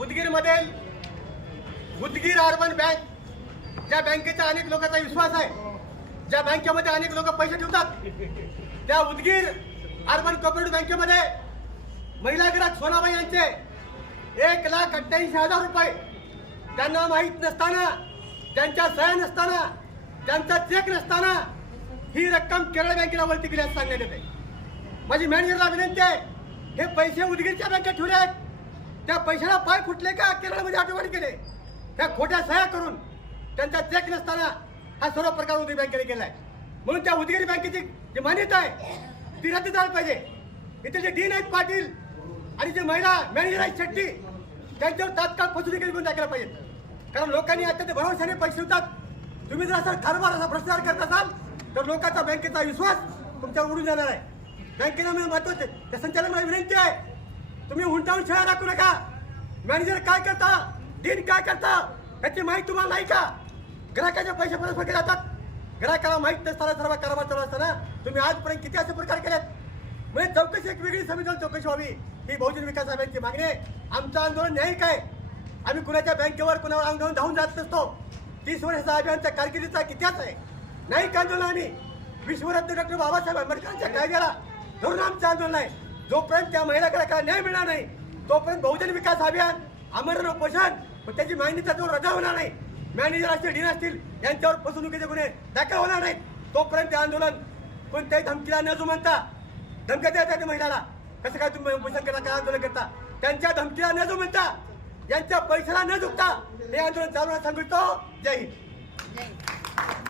उदगीरमध्ये Udgir urban bank ज्या बँकेचा अनेक लोकांचा विश्वास आहे ज्या बँकेमध्ये अनेक लोक पैसे ठेवतात त्या उदगीर अर्बन कोऑपरेटिव्ह बँकेमध्ये महिला ग्राहक सोनाबाई यांचे एक लाख अठ्ठ्याऐंशी हजार रुपये त्यांना माहीत नसताना त्यांच्या सह्या नसताना त्यांचा चेक नसताना ही रक्कम केरळ बँकेला वळती केली असं सांगण्यात येते माझी मॅनेजरला विनंती आहे हे पैसे उदगीरच्या बँकेत ठेवले आहेत. त्या पैशाला पाय फुटले का? केरळमध्ये आठवण केले. त्या खोट्या सह्या करून त्यांचा चेक नसताना हा सर्व प्रकार उदगीर बँकेने केलाय. म्हणून त्या उदगीर बँकेची जी मान्यता आहे ती रद्द झाली पाहिजे. इथे जे डीन आहेत पाटील आणि जे महिला मॅनेजर आहेत शेट्टी त्यांच्यावर तात्काळ फसवणुकी घेऊन टाकायला पाहिजे. कारण लोकांनी आता ते भरवशाने पैसे देतात तुम्ही जर असा कारभार असा भ्रष्टाचार करत असाल तर लोकांचा बँकेचा विश्वास तुमच्यावर उडून जाणार आहे. बँकेला महत्त्वाचे त्या संचालकाला विनंती आहे तुम्ही उंटावून शेळ्या राखू नका. मॅनेजर काय करता? डीन काय करता? याची माहिती तुम्हाला नाही का? ग्राहकाच्या पैसे परत केले जातात. ग्राहकाला माहीत नसताना सर्व कारभार चालू असताना तुम्ही आजपर्यंत किती असे प्रकार केलेत? म्हणजे चौकशी एक वेगळी समिती चौकशी व्हावी. ही बहुजन विकास आघाडीची मागणी आहे. आमचं आंदोलन न्यायिक आहे. आम्ही कुणाच्या बँकेवर कुणावर आंदोलन धावून जात नसतो. तीस वर्षाचा अभियानच्या कारकिर्दीचा इतिहास आहे. नाही का आंदोलन आम्ही. विश्वरत्न डॉक्टर बाबासाहेब आंबेडकरांच्या कायद्याला धरून आमचं आंदोलन आहे. जोपर्यंत त्या महिलाकडे काय न्याय मिळणार नाही तोपर्यंत बहुजन विकास अभियान आमरण उपोषण पण त्याची मागणी त्याच्यावर रजा होणार नाही मॅनेजर असतील डीन असतील यांच्यावर फसवणुकीचे गुन्हे दाखल होणार नाहीत. तोपर्यंत ते आंदोलन कोणत्याही धमकीला न जुमानता धमक्या द्यायच्या त्या महिलाला. कसं काय तुम्ही उपोषण करता काय आंदोलन करता? त्यांच्या धमकीला न जुमानता यांच्या पैशाला न झुकता हे आंदोलन चालवण्यास सांगितलं जय हिंद. जय हिंद.